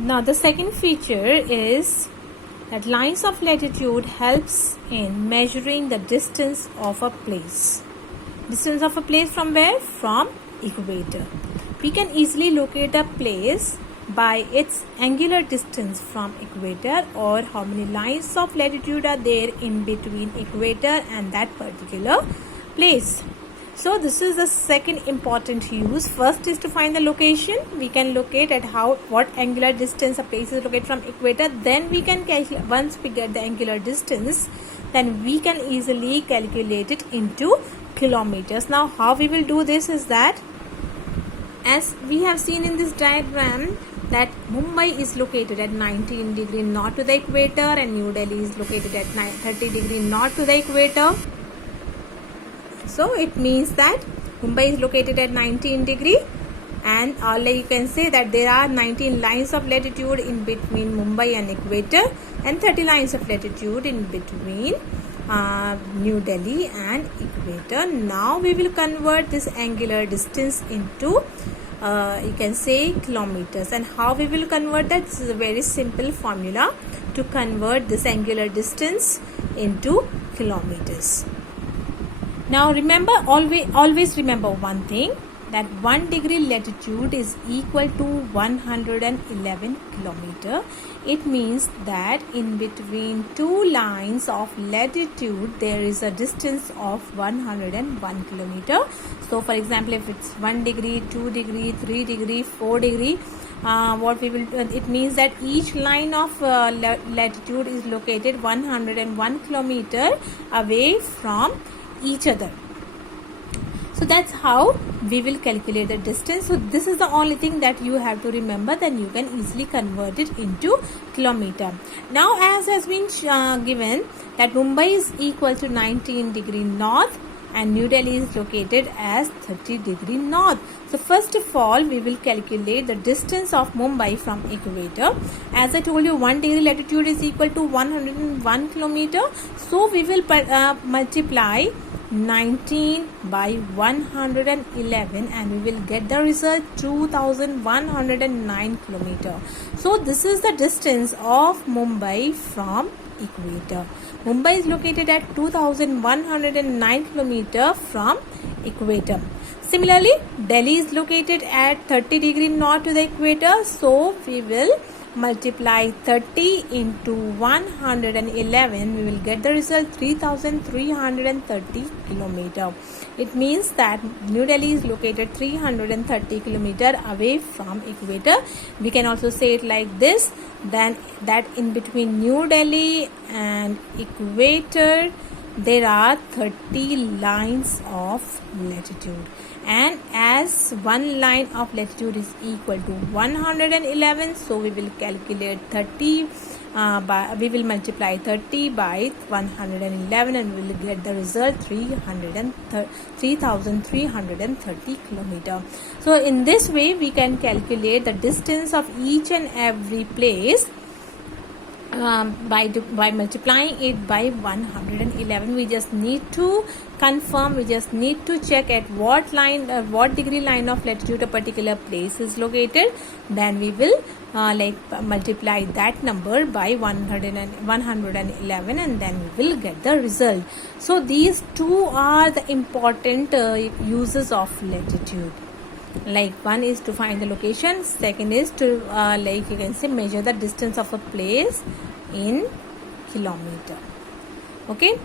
Now the second feature is that lines of latitude helps in measuring the distance of a place. Distance of a place from where? From equator. We can easily locate a place by its angular distance from equator, or how many lines of latitude are there in between equator and that particular place. So this is the second important use. First is to find the location. We can locate at what angular distance a place is located from equator. Then we can calculate, once we get the angular distance, then we can easily calculate it into kilometers. Now how we will do this is that, as we have seen in this diagram, that Mumbai is located at 19 degree north to the equator and New Delhi is located at 30 degree north to the equator. So it means that Mumbai is located at 19 degree, and you can say that there are 19 lines of latitude in between Mumbai and equator and 30 lines of latitude in between New Delhi and equator. Now we will convert this angular distance into you can say kilometers. And how we will convert that? This is a very simple formula to convert this angular distance into kilometers. Now remember, always remember one thing, that 1 degree latitude is equal to 111 kilometer. It means that in between two lines of latitude there is a distance of 101 kilometer. So for example, if it's 1 degree, 2 degree, 3 degree, 4 degree, what we will do, it means that each line of latitude is located 101 kilometer away from each other. So that's how we will calculate the distance. So this is the only thing that you have to remember, then you can easily convert it into kilometer. Now as has been given that Mumbai is equal to 19 degree north and New Delhi is located as 30 degree north. So first of all, we will calculate the distance of Mumbai from equator. As I told you, 1 degree latitude is equal to 101 kilometer. So we will multiply 19 by 111 and we will get the result 2109 kilometer. So this is the distance of Mumbai from equator. Mumbai is located at 2109 kilometer from equator. Similarly, Delhi is located at 30 degree north to the equator. So we will multiply 30 into 111, we will get the result 3330 kilometer. It means that New Delhi is located 330 kilometer away from equator. We can also say it like this, then that in between New Delhi and equator there are 30 lines of latitude, and as one line of latitude is equal to 111, so we will calculate 30 we will multiply 30 by 111 and we will get the result 3330 kilometer. So in this way we can calculate the distance of each and every place by multiplying it by 111. We just need to confirm, we just need to check at what degree line of latitude a particular place is located. Then we will multiply that number by 111 and then we will get the result. So these two are the important uses of latitude. Like one is to find the location, second is to you can say measure the distance of a place in kilometer. Okay.